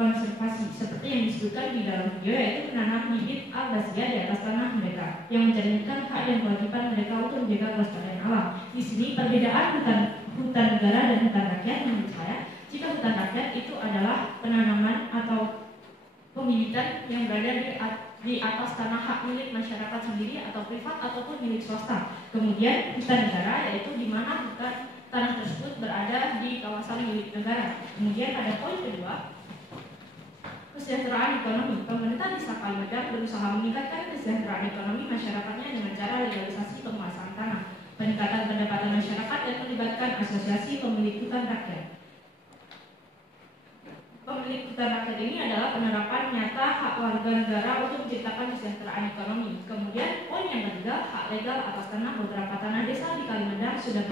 konservasi seperti yang disebutkan di dalam video, yaitu menanam bibit akasia di atas tanah mereka, yang mencerminkan hak dan kewajiban mereka untuk menjaga kelestarian alam. Di sini perbedaan hutan negara dan hutan rakyat menurut saya, jika hutan rakyat itu adalah penanaman atau pembibitan yang berada di atas tanah hak milik masyarakat sendiri atau privat ataupun milik swasta. Kemudian hutan negara yaitu di mana hutan tanah tersebut berada di kawasan milik negara. Kemudian pada poin kedua, kesejahteraan ekonomi. Pemerintah Desa Kalimantan berusaha meningkatkan kesejahteraan ekonomi masyarakatnya dengan cara legalisasi penguasaan tanah, peningkatan pendapatan masyarakat, dan melibatkan asosiasi pemilik hutan rakyat. Pemilik hutan rakyat ini adalah penerapan nyata hak warga negara untuk menciptakan kesejahteraan ekonomi. Kemudian poin yang ketiga, hak legal atas tanah. Beberapa tanah desa di Kalimantan sudah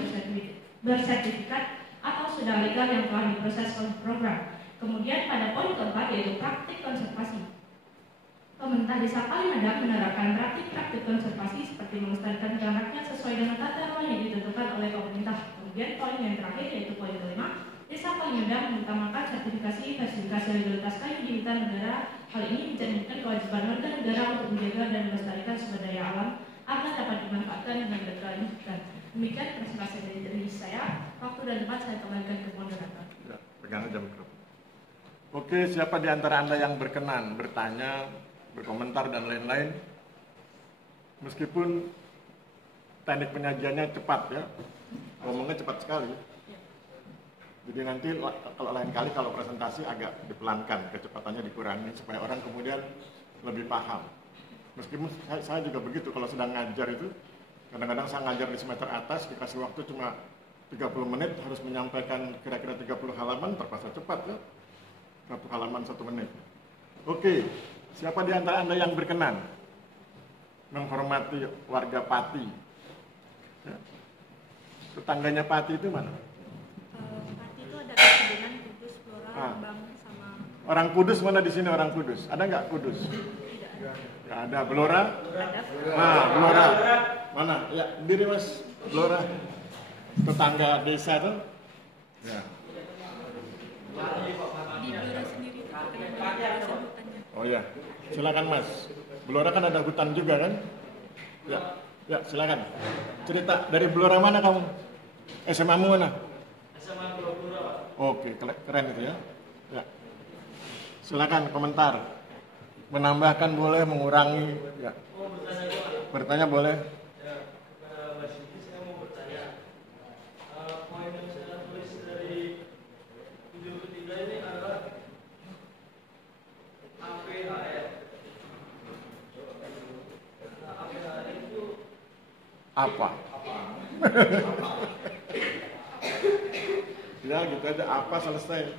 bersertifikat atau sudah legal yang telah diproses oleh program. Kemudian pada poin keempat yaitu praktik konservasi. Pemerintah Desa Kalimantan menerapkan praktik konservasi seperti melestarikan hutan rakyat sesuai dengan tata ruang yang ditentukan oleh pemerintah. Kemudian poin yang terakhir yaitu poin kelima, Desa Kalimantan mengutamakan sertifikasi legalitas kayu di hutan negara. Hal ini mencerminkan kewajiban warga negara untuk menjaga dan melestarikan sumber daya alam agar dapat dimanfaatkan dengan berkelanjutan. Demikian presentasi dari saya. Waktu dan tempat saya kembalikan ke moderator. Ya, pegang aja mikrofon. Oke, siapa di antara Anda yang berkenan bertanya, berkomentar, dan lain-lain? Meskipun teknik penyajiannya cepat ya, ngomongnya cepat sekali. Jadi nanti kalau lain kali kalau presentasi agak dipelankan, kecepatannya dikurangi supaya orang kemudian lebih paham. Meskipun saya juga begitu, kalau sedang ngajar itu, kadang-kadang saya ngajar di semester atas, dikasih waktu cuma 30 menit, harus menyampaikan kira-kira 30 halaman, terpaksa cepat ya. 1 halaman 1 menit. Oke, siapa di antara Anda yang berkenan menghormati warga Pati? Ya. Tetangganya Pati itu mana? Pati itu ada dengan Kudus, Blora, Lembang, sama... Orang Kudus mana di sini orang Kudus? Ada nggak Kudus? Tidak ada. Ya, ada. Blora? Ada. Nah, Blora. Mana? Ya, diri Mas. Blora. Tetangga desa tuh? Ya. Di Blora sendiri itu terkena kawasan hutannya. Oh ya, silakan Mas. Blora kan ada hutan juga kan? Ya silakan. Cerita dari Blora mana kamu? SMA-mu mana? SMA Blora, Pak. Oke, keren itu ya. Ya. Silakan komentar. Menambahkan boleh, mengurangi. Ya. Oh, bertanya Pak. Bertanya boleh. Ya, kepada Mas Yudi saya mau bertanya. Poin yang saya tulis dari video ketiga ini adalah APHR. Nah, APHR itu Apa? Ya gitu aja, apa selesai.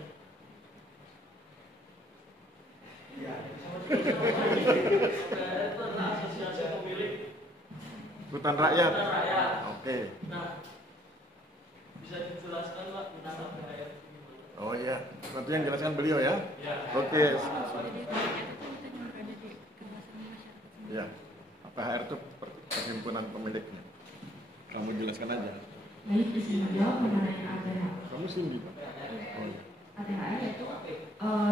Asosiasi pemilik Hutan rakyat. hutan rakyat. Oke. Nah, bisa dijelaskan Pak hutan rakyat gimana? Oh iya, nanti yang jelaskan beliau ya. Ya. Oke. Jadi rakyat itu hutan yang berada di kebebasan masyarakat. Ya. APHR itu perhimpunan pemiliknya. Kamu jelaskan aja. Baik, izin menjawab mengenai APHR. Kamu tinggi, Pak. Oh iya. APHR itu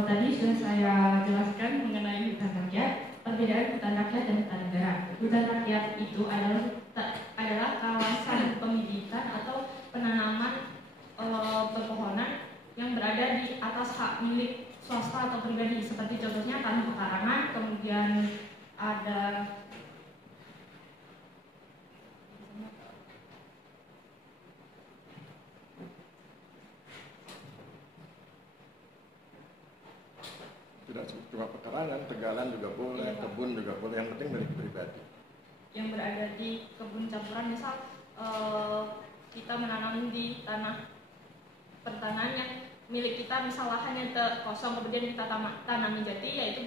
tadi sudah saya jelaskan mengenai hutan rakyat, perbedaan hutan rakyat dan hutan negara. Hutan rakyat itu adalah kawasan pembibitan atau penanaman pepohonan yang berada di atas hak milik swasta atau pribadi, seperti contohnya tanah pekarangan, kemudian ada Tidak cuma pekarangan, tegalan juga boleh, Iya, Pak. kebun juga boleh, yang penting milik pribadi. yang berada di kebun campuran, misal kita menanam di tanah pertanahan yang milik kita, misal lahannya kosong kemudian kita tanami jati, yaitu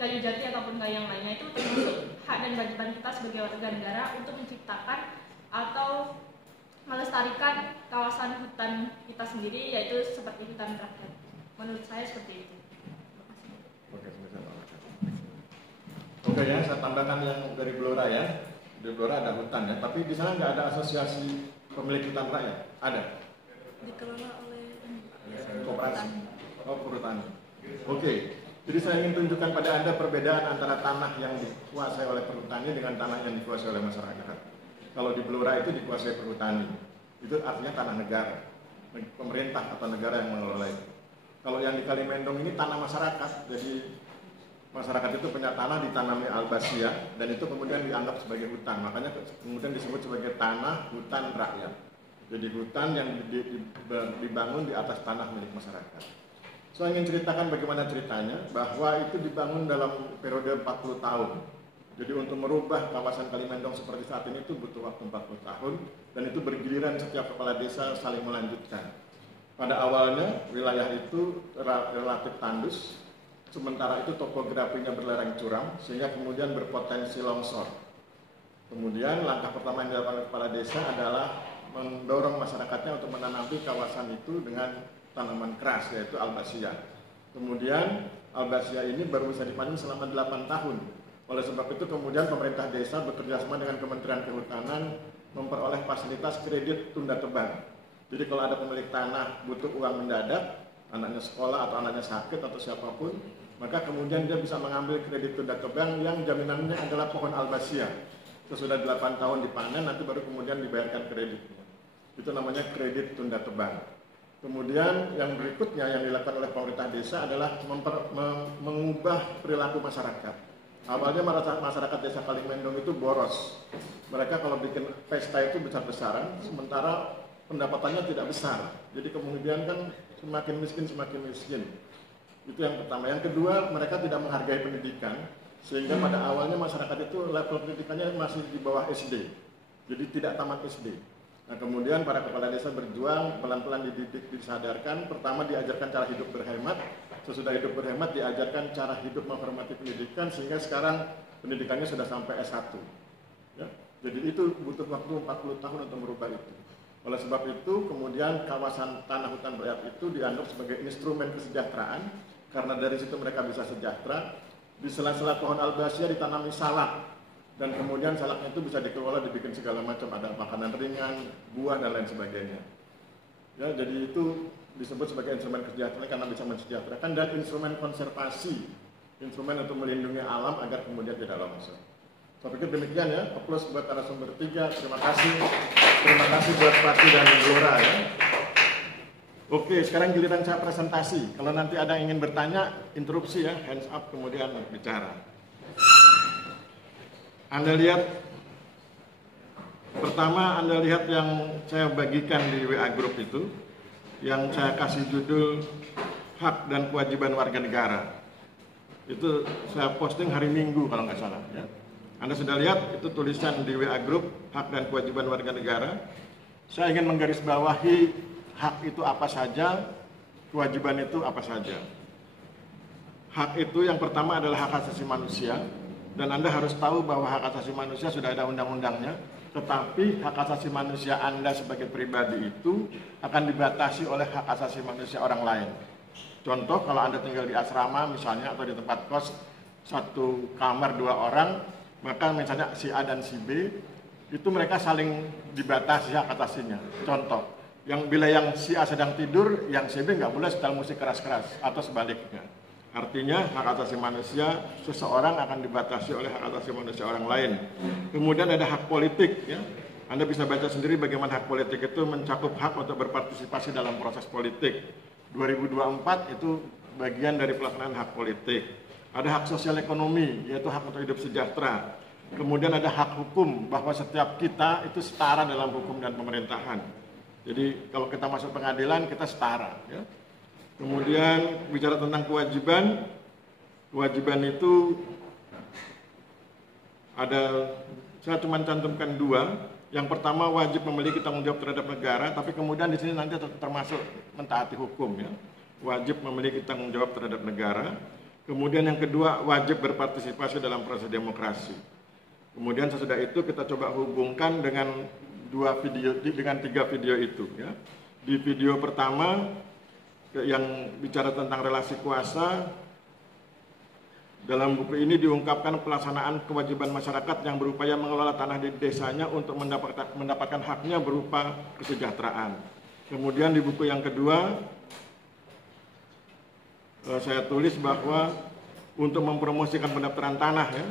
kayu jati ataupun kayu yang lainnya, itu termasuk hak dan kewajiban kita sebagai warga negara untuk menciptakan atau melestarikan kawasan hutan kita sendiri, yaitu seperti hutan rakyat. Menurut saya seperti itu. Oke, selesai. Oke ya, saya tambahkan yang dari Blora ya. Di Blora ada hutan ya, tapi di sana nggak ada asosiasi pemilik hutan rakyat. Ada? Dikelola oleh Koperasi. Oh, perhutani. Oke. Jadi saya ingin tunjukkan pada Anda perbedaan antara tanah yang dikuasai oleh perhutani dengan tanah yang dikuasai oleh masyarakat. Kalau di Blora itu dikuasai perhutani. Itu artinya tanah negara. Pemerintah atau negara yang mengelola itu. Kalau yang di Kalimendong ini tanah masyarakat. Jadi masyarakat itu punya tanah ditanami albasia dan itu kemudian dianggap sebagai hutan. Makanya kemudian disebut sebagai tanah hutan rakyat. Jadi hutan yang dibangun di atas tanah milik masyarakat. Saya ingin ceritakan bagaimana ceritanya, bahwa itu dibangun dalam periode 40 tahun. Jadi untuk merubah kawasan Kalimendong seperti saat ini itu butuh waktu 40 tahun, dan itu bergiliran setiap kepala desa saling melanjutkan. Pada awalnya wilayah itu relatif tandus, sementara itu topografinya berlereng curam, sehingga kemudian berpotensi longsor. Kemudian langkah pertama yang dilakukan oleh kepala desa adalah mendorong masyarakatnya untuk menanami kawasan itu dengan tanaman keras, yaitu albasia. Kemudian albasia ini baru bisa dipanen selama 8 tahun. Oleh sebab itu kemudian pemerintah desa bekerjasama dengan Kementerian Kehutanan memperoleh fasilitas kredit tunda tebang. Jadi kalau ada pemilik tanah butuh uang mendadak, anaknya sekolah atau anaknya sakit atau siapapun, maka kemudian dia bisa mengambil kredit tunda tebang yang jaminannya adalah pohon albasia. Sesudah 8 tahun dipanen, nanti baru kemudian dibayarkan kreditnya. Itu namanya kredit tunda tebang. Kemudian yang berikutnya yang dilakukan oleh pemerintah desa adalah mengubah perilaku masyarakat. Awalnya masyarakat desa Kalimendong itu boros. Mereka kalau bikin pesta itu besar-besaran, sementara pendapatannya tidak besar. Jadi kemudian kan semakin miskin. Itu yang pertama. Yang kedua, mereka tidak menghargai pendidikan, sehingga pada awalnya masyarakat itu level pendidikannya masih di bawah SD. Jadi tidak tamat SD. Nah kemudian para kepala desa berjuang, pelan-pelan dididik, disadarkan. Pertama diajarkan cara hidup berhemat, sesudah hidup berhemat diajarkan cara hidup menghormati pendidikan, sehingga sekarang pendidikannya sudah sampai S1 ya. Jadi itu butuh waktu 40 tahun untuk merubah itu. Oleh sebab itu kemudian kawasan tanah hutan rakyat itu dianggap sebagai instrumen kesejahteraan, karena dari situ mereka bisa sejahtera. Di sela-sela pohon albasia ditanami salak, dan kemudian salaknya itu bisa dikelola, dibikin segala macam, ada makanan ringan, buah dan lain sebagainya. Ya, jadi itu disebut sebagai instrumen kesejahteraan karena bisa mensejahterakan, dan instrumen konservasi, instrumen untuk melindungi alam agar kemudian tidak longsor. Saya pikir demikian ya. Aplaus buat narasumber 3. Terima kasih buat Pati dan Blora ya. Oke, sekarang giliran saya presentasi. Kalau nanti ada yang ingin bertanya, interupsi ya, hands up kemudian bicara. Anda lihat, pertama Anda lihat yang saya bagikan di WA Group itu, yang saya kasih judul Hak dan Kewajiban Warga Negara. Itu saya posting hari Minggu kalau nggak salah ya. Anda sudah lihat itu tulisan di WA Group, Hak dan Kewajiban Warga Negara. Saya ingin menggarisbawahi hak itu apa saja, kewajiban itu apa saja. Hak itu yang pertama adalah hak asasi manusia, dan Anda harus tahu bahwa hak asasi manusia sudah ada undang-undangnya, tetapi hak asasi manusia Anda sebagai pribadi itu akan dibatasi oleh hak asasi manusia orang lain. Contoh, kalau Anda tinggal di asrama misalnya, atau di tempat kos, satu kamar 2 orang, maka misalnya si A dan si B, itu mereka saling dibatasi hak asasinya. Contoh, bila yang si A sedang tidur, yang si B nggak boleh setel musik keras-keras, atau sebaliknya. Artinya hak asasi manusia seseorang akan dibatasi oleh hak asasi manusia orang lain. Kemudian ada hak politik, ya. Anda bisa baca sendiri bagaimana hak politik itu mencakup hak untuk berpartisipasi dalam proses politik. 2024 itu bagian dari pelaksanaan hak politik. Ada hak sosial ekonomi, yaitu hak untuk hidup sejahtera. Kemudian ada hak hukum, bahwa setiap kita itu setara dalam hukum dan pemerintahan. Jadi kalau kita masuk pengadilan, kita setara, ya. Kemudian bicara tentang kewajiban, kewajiban itu ada, saya cuma cantumkan 2. Yang pertama, wajib memiliki tanggung jawab terhadap negara, tapi kemudian di sini nanti termasuk mentaati hukum, ya. Wajib memiliki tanggung jawab terhadap negara. Kemudian yang kedua, wajib berpartisipasi dalam proses demokrasi. Kemudian sesudah itu kita coba hubungkan dengan 3 video itu, ya. Di video pertama yang bicara tentang relasi kuasa, dalam buku ini diungkapkan pelaksanaan kewajiban masyarakat yang berupaya mengelola tanah di desanya untuk mendapatkan haknya berupa kesejahteraan. Kemudian di buku yang kedua, saya tulis bahwa untuk mempromosikan pendaftaran tanah, ya,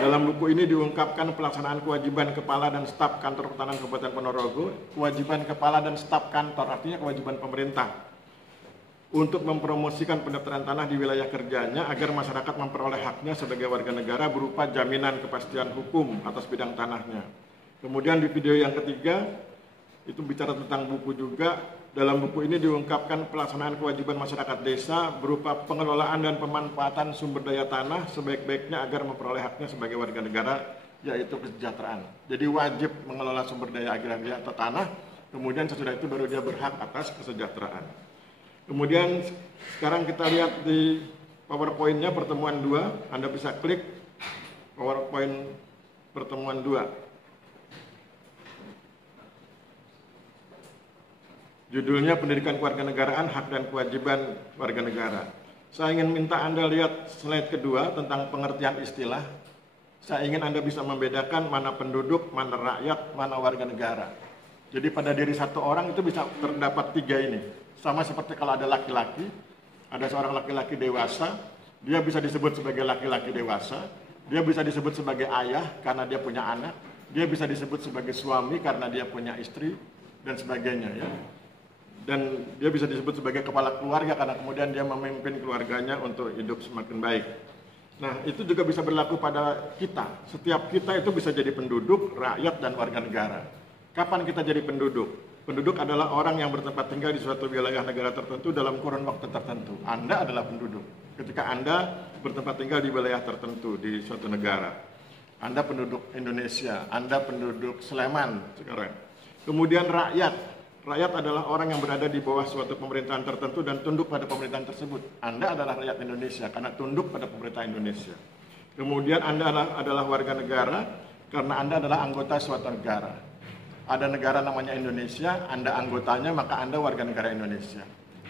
dalam buku ini diungkapkan pelaksanaan kewajiban kepala dan staf kantor pertanahan Kabupaten Ponorogo. Kewajiban kepala dan staf kantor artinya kewajiban pemerintah untuk mempromosikan pendaftaran tanah di wilayah kerjanya agar masyarakat memperoleh haknya sebagai warga negara berupa jaminan kepastian hukum atas bidang tanahnya. Kemudian di video yang ketiga, itu bicara tentang buku juga. Dalam buku ini diungkapkan pelaksanaan kewajiban masyarakat desa berupa pengelolaan dan pemanfaatan sumber daya tanah sebaik-baiknya agar memperoleh haknya sebagai warga negara, yaitu kesejahteraan. Jadi wajib mengelola sumber daya agraria atau tanah, kemudian sesudah itu baru dia berhak atas kesejahteraan. Kemudian sekarang kita lihat di PowerPoint-nya pertemuan 2, Anda bisa klik PowerPoint pertemuan 2. Judulnya Pendidikan Kewarganegaraan, Hak dan Kewajiban Warga Negara. Saya ingin minta Anda lihat slide kedua tentang pengertian istilah. Saya ingin Anda bisa membedakan mana penduduk, mana rakyat, mana warga negara. Jadi pada diri satu orang itu bisa terdapat 3 ini. Sama seperti kalau ada laki-laki, ada seorang laki-laki dewasa, dia bisa disebut sebagai laki-laki dewasa, dia bisa disebut sebagai ayah karena dia punya anak, dia bisa disebut sebagai suami karena dia punya istri, dan sebagainya, ya. Dan dia bisa disebut sebagai kepala keluarga karena kemudian dia memimpin keluarganya untuk hidup semakin baik. Nah, itu juga bisa berlaku pada kita. Setiap kita itu bisa jadi penduduk, rakyat, dan warga negara. Kapan kita jadi penduduk? Penduduk adalah orang yang bertempat tinggal di suatu wilayah negara tertentu dalam kurun waktu tertentu. Anda adalah penduduk. Ketika Anda bertempat tinggal di wilayah tertentu di suatu negara. Anda penduduk Indonesia, Anda penduduk Sleman sekarang. Kemudian rakyat. Rakyat adalah orang yang berada di bawah suatu pemerintahan tertentu dan tunduk pada pemerintahan tersebut. Anda adalah rakyat Indonesia karena tunduk pada pemerintah Indonesia. Kemudian Anda adalah warga negara karena Anda adalah anggota suatu negara. Ada negara namanya Indonesia, Anda anggotanya, maka Anda warga negara Indonesia.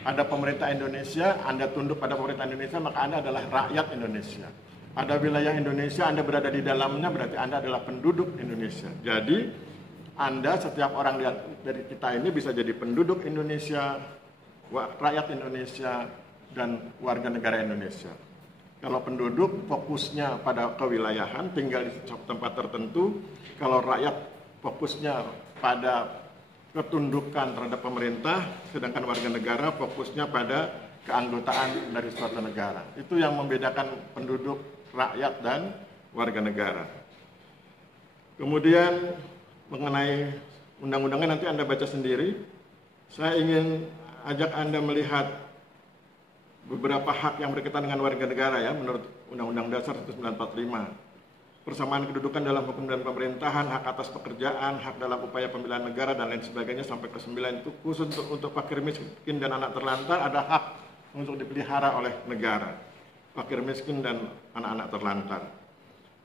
Ada pemerintah Indonesia, Anda tunduk pada pemerintah Indonesia, maka Anda adalah rakyat Indonesia. Ada wilayah Indonesia, Anda berada di dalamnya, berarti Anda adalah penduduk Indonesia. Jadi, Anda, setiap orang dari kita ini bisa jadi penduduk Indonesia, rakyat Indonesia, dan warga negara Indonesia. Kalau penduduk, fokusnya pada kewilayahan, tinggal di tempat tertentu. Kalau rakyat, fokusnya pada ketundukan terhadap pemerintah, sedangkan warga negara fokusnya pada keanggotaan dari suatu negara. Itu yang membedakan penduduk, rakyat, dan warga negara. Kemudian mengenai undang-undangnya nanti Anda baca sendiri. Saya ingin ajak Anda melihat beberapa hak yang berkaitan dengan warga negara, ya, menurut Undang-Undang Dasar 1945. persamaan kedudukan dalam hukum dan pemerintahan, hak atas pekerjaan, hak dalam upaya pembelaan negara, dan lain sebagainya. Sampai ke 9 itu khusus untuk fakir miskin dan anak terlantar ada hak untuk dipelihara oleh negara, fakir miskin dan anak-anak terlantar.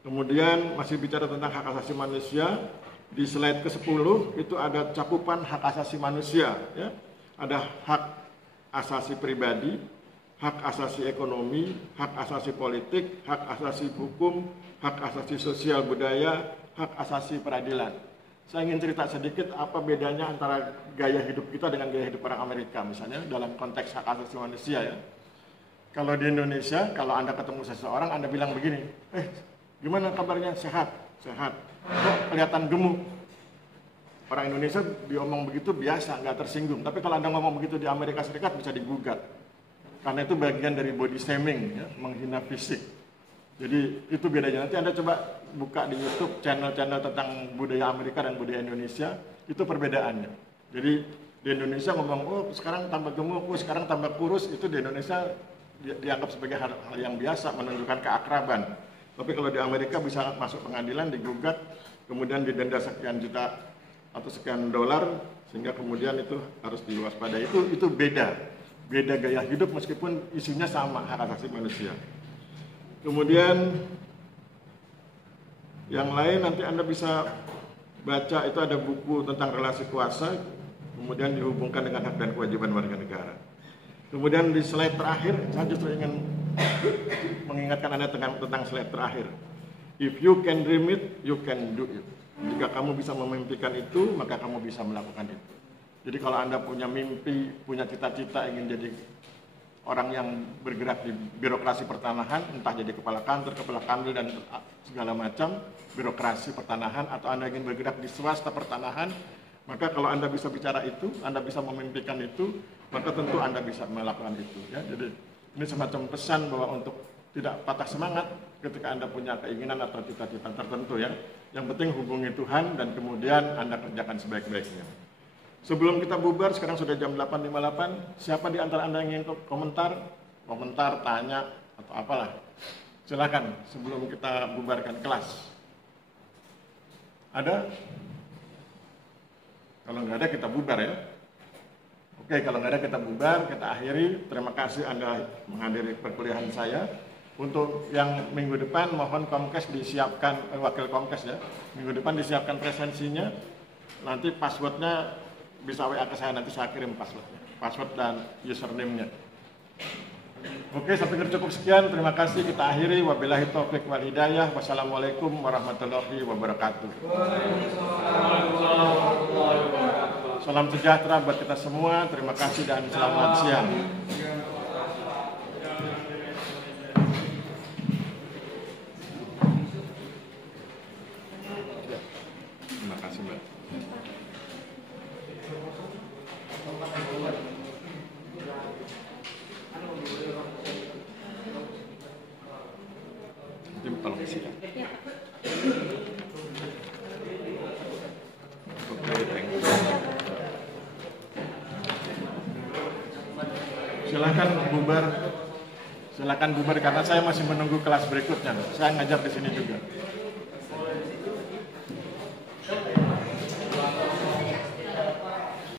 Kemudian masih bicara tentang hak asasi manusia, di slide ke-10 itu ada cakupan hak asasi manusia, ya. Ada hak asasi pribadi, hak asasi ekonomi, hak asasi politik, hak asasi hukum, hak asasi sosial budaya, hak asasi peradilan. Saya ingin cerita sedikit apa bedanya antara gaya hidup kita dengan gaya hidup orang Amerika, misalnya dalam konteks hak asasi manusia, ya. Kalau di Indonesia, kalau Anda ketemu seseorang, Anda bilang begini, gimana kabarnya? Sehat? Sehat. Kok kelihatan gemuk? Orang Indonesia diomong begitu biasa, nggak tersinggung. Tapi kalau Anda ngomong begitu di Amerika Serikat bisa digugat. Karena itu bagian dari body shaming, ya, menghina fisik. Jadi itu bedanya. Nanti Anda coba buka di YouTube channel-channel tentang budaya Amerika dan budaya Indonesia, itu perbedaannya. Jadi di Indonesia ngomong, oh sekarang tambah gemuk, oh sekarang tambah kurus, itu di Indonesia dianggap sebagai hal yang biasa, menunjukkan keakraban. Tapi kalau di Amerika bisa masuk pengadilan, digugat, kemudian didenda sekian juta atau sekian dolar, sehingga kemudian itu harus diwaspadai. Itu beda gaya hidup meskipun isunya sama, hak asasi manusia. Kemudian yang lain nanti Anda bisa baca, itu ada buku tentang relasi kuasa, kemudian dihubungkan dengan hak dan kewajiban warga negara. Kemudian di slide terakhir, saya justru ingin mengingatkan Anda tentang slide terakhir. If you can dream it, you can do it. Jika kamu bisa memimpikan itu, maka kamu bisa melakukan itu. Jadi kalau Anda punya mimpi, punya cita-cita ingin jadi orang yang bergerak di birokrasi pertanahan, entah jadi kepala kantor, kepala kanwil, dan segala macam birokrasi pertanahan, atau Anda ingin bergerak di swasta pertanahan, maka kalau Anda bisa bicara itu, Anda bisa memimpikan itu, maka tentu Anda bisa melakukan itu. Ya. Jadi ini semacam pesan bahwa untuk tidak patah semangat ketika Anda punya keinginan atau cita-cita tertentu, ya. Yang penting hubungi Tuhan dan kemudian Anda kerjakan sebaik-baiknya. Sebelum kita bubar, sekarang sudah jam 8.58, siapa di antara Anda yang ingin komentar, tanya, atau apalah? Silakan sebelum kita bubarkan kelas. Ada? Kalau nggak ada, kita bubar, ya. Oke, kalau nggak ada, kita bubar, kita akhiri. Terima kasih Anda menghadiri perkuliahan saya. Untuk yang minggu depan, mohon Komkes disiapkan, wakil Komkes, ya. Minggu depan disiapkan presensinya, nanti passwordnya bisa WA ke saya, nanti saya kirim password dan username-nya. Oke, saya pikir cukup sekian. Terima kasih, kita akhiri. Wabillahi taufiq wal hidayah. Wassalamualaikum warahmatullahi wabarakatuh. Salam sejahtera buat kita semua. Terima kasih dan selamat siang. Terima kasih, Mbak. Tolong isi, ya. Oke, thank you. Silakan bubar karena saya masih menunggu kelas berikutnya. Saya ngajar di sini juga.